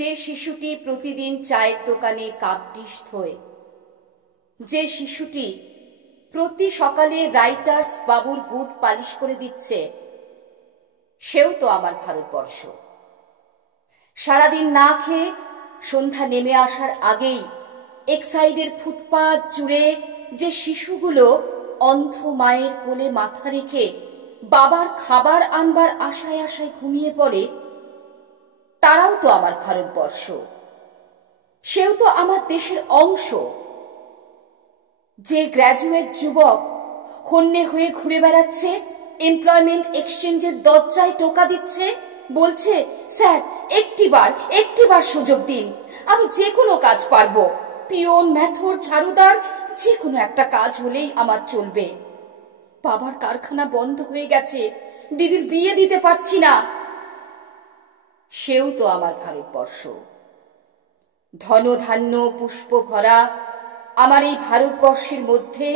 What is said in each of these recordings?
যে শিশুটি প্রতিদিন চায়ের দোকানে কাপ ডিশ ধোয়, যে শিশুটি প্রতি সকালে রাইটার্স বাবুর বুট পালিশ করে দিচ্ছে, সেও তো আমার ভারতবর্ষ। সারাদিন না খেয়ে সন্ধ্যা নেমে আসার আগেই এক্সাইডের ফুটপাত জুড়ে যে শিশুগুলো অন্ধ মায়ের কোলে মাথা রেখে বাবার খাবার আনবার আশায় আশায় ঘুমিয়ে পড়ে, তারাও তো আমার ভারতবর্ষ, সেও তো আমার দেশের অংশ। যে গ্র্যাজুয়েট যুবক হন্যে হয়ে ঘুরে বেড়াচ্ছে, এমপ্লয়মেন্ট এক্সচেঞ্জের দরজায় টোকা দিচ্ছে, বলছে স্যার একটিবার সুযোগ দিন, আমি যে কোনো কাজ পারবো, পিয়ন, ম্যাথর, ঝাড়ুদার, যে কোনো একটা কাজ হলেই আমার চলবে। বাবার কারখানা বন্ধ হয়ে গেছে, দিদির বিয়ে দিতে পারছি না, সেও তো আমার ভারতবর্ষ। ধনধান্য পুষ্প ভরা আমার এই ভারতবর্ষের মধ্যে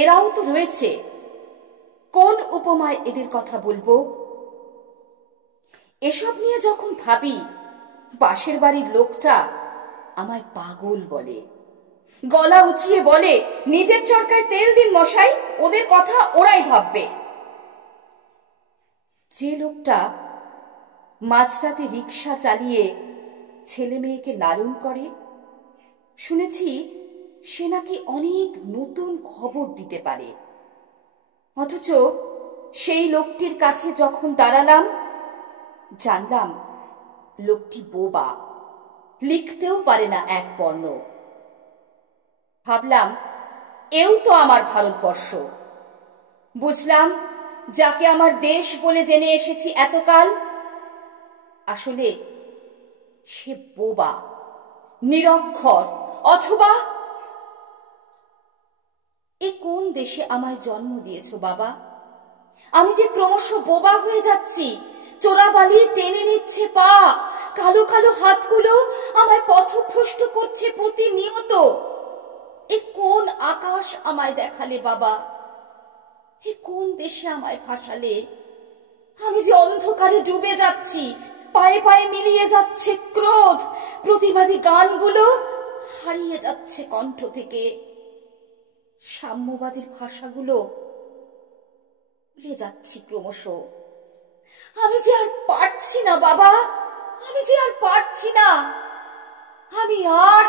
এরাও তো রয়েছে। কোন উপমায় এদের কথা বলবো? এসব নিয়ে যখন ভাবি, পাশের বাড়ির লোকটা আমায় পাগল বলে, গলা উঁচিয়ে বলে, নিজের চরকায় তেল দিন মশাই, ওদের কথা ওরাই ভাববে। যে লোকটা মাঝরাতে রিক্সা চালিয়ে ছেলে মেয়েকে লালন করে, শুনেছি সে নাকি অনেক নতুন খবর দিতে পারে, অথচ সেই লোকটির কাছে যখন দাঁড়ালাম, জানলাম লোকটি বোবা, লিখতেও পারে না এক বর্ণ। ভাবলাম এও তো আমার ভারতবর্ষ। বুঝলাম যাকে আমার দেশ বলে জেনে এসেছি এতকাল, আসলে সে বোবা, নিরক্ষর, অথবা এ কোন দেশে আমায় জন্ম দিয়েছ বাবা? আমি যে ক্রমশ বোবা হয়ে যাচ্ছি, চোরাবালি টেনে নিচ্ছে পা, কালো কালো হাতগুলো আমায় পথভ্রষ্ট করছে প্রতিনিয়ত। এ কোন আকাশ আমায় দেখালে বাবা? এ কোন দেশে আমায় ভাসালে? আমি যে অন্ধকারে ডুবে যাচ্ছি, পায়ে পায়ে মিলিয়ে যাচ্ছে ক্রোধ, প্রতিবাদী গানগুলো হারিয়ে যাচ্ছে কণ্ঠ থেকে, সাম্যবাদীর ভাষাগুলো ভুলে যাচ্ছি ক্রমশ। আমি যে আর পারছি না বাবা, আমি যে আর পারছি না, আমি আর